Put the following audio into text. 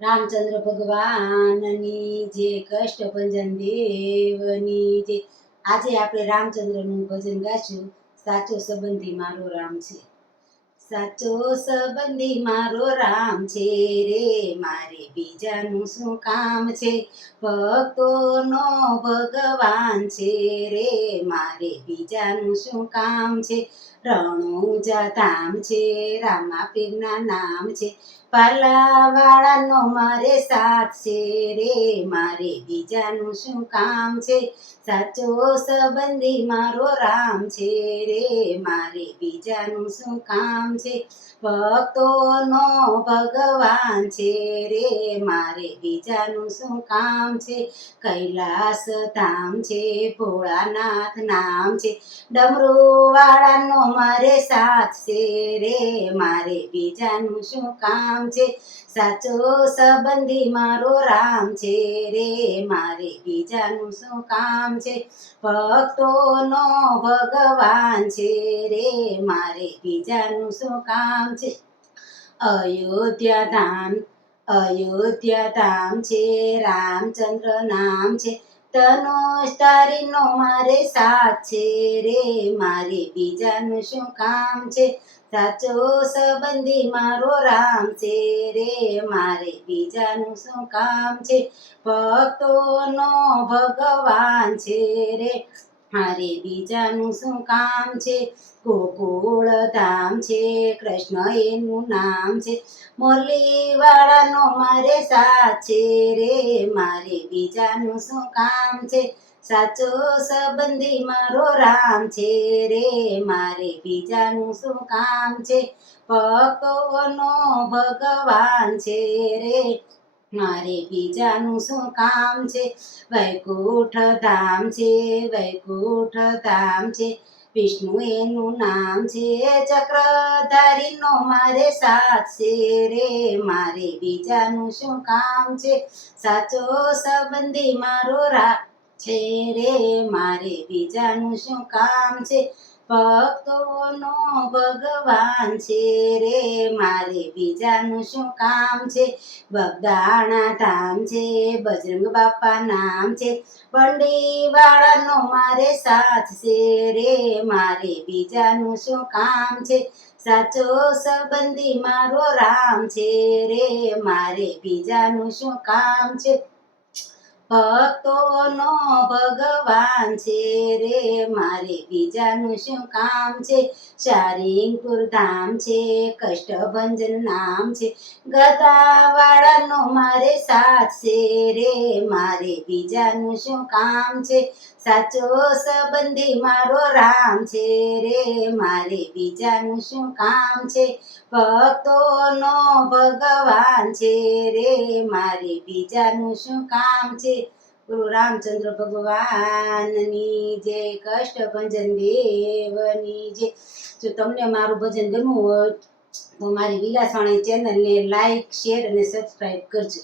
રામચંદ્ર ભગવાનની જે કષ્ટભંજન દેવની જે આજે આપણે રામચંદ્રનું ભજન ગાશું. સાચો સંબંધી મારો રામ છે, સાચો સંબંધી મારો રામ છે રે, મારે બીજાનું શું કામ છે. ભક્તોનો ભગવાન છે રે, મારે બીજાનું શું કામ છે. રણુજા ધામ છે, રામા પીરના નામ છે, પાલાવાળાનો મારે સાથ છે રે, મારે બીજાનું શું કામ છે. સાચો સંબંધી મારો રામ છે રે, મારે બીજાનું શું કામ છે. ભક્તોનો ભગવાન છે રે, મારે બીજાનું શું કામ છે. કૈલાસ ધામ છે, ભોળાનાથ નામ છે, ડમરુવાળાનો મારે સાથ છે રે, મારે બીજાનું શું કામ છે. સાચો સંબંધી મારો રામ છે રે, મારે બીજાનું શું કામ છે. ભક્તોનો ભગવાન છે રે, મારે બીજાનું શું કામ છે. અયોધ્યા ધામ છે, રામચંદ્ર નામ છે, ધનુષ તારીનો મારે સાથ છે રે, મારે બીજાનું શું કામ છે. સાચો સંબંધી મારો રામ છે રે, મારે બીજાનું શું કામ છે. ભક્તોનો ભગવાન છે રે, મારે બીજાનું શું કામ છે. ગોકુળ ધામ છે, કૃષ્ણ એનું નામ છે, મુરલીવાળાનો મારે સાથ છે રે, મારે બીજાનું શું કામ છે. સાચો સંબંધી મારો રામ છે રે, મારે બીજાનું શું કામ છે. ભક્તોનો ભગવાન છે રે, મારે બીજાનું શું કામ છે. વૈકુંઠ ધામ છે, વૈકુંઠ ધામ છે, વિષ્ણુ એનું નામ છે, ચક્રધારીનો મારે સાથ છે રે, મારે બીજાનું શું કામ છે. સાચો સંબંધી મારો રામ છે રે, મારે બીજાનું શું કામ છે. ભક્તોનો ભગવાન છે રે, મારે બીજાનું શું કામ છે. બગદાણા ધામ છે, બજરંગ બાપા નામ છે, બંડીવાળાનો મારે સાથ છે રે, મારે બીજાનું શું કામ છે. સાચો સંબંધી મારો રામ છે રે, મારે બીજાનું શું કામ છે. ભક્તોનો ભગવાન છે રે, મારે બીજાનું શું કામ છે. સારિંગપુર ધામ છે, કષ્ટભંજન નામ છે, ગદાવાળાનો મારે સાથ છે રે, મારે બીજાનું શું કામ છે. સાચો સંબંધી મારો રામ છે રે, મારે બીજાનું શું કામ છે. ભક્તોનો ભગવાન છે રે, મારે બીજાનું શું કામ છે. ગુરુ રામચંદ્ર ભગવાનની જય, કષ્ટભંજન દેવની જય. જો તમને મારું ભજન ગમ્યું હોય તો મારી વિલાસવાણી ચેનલને લાઈક, શેર અને સબસ્ક્રાઈબ કરજો.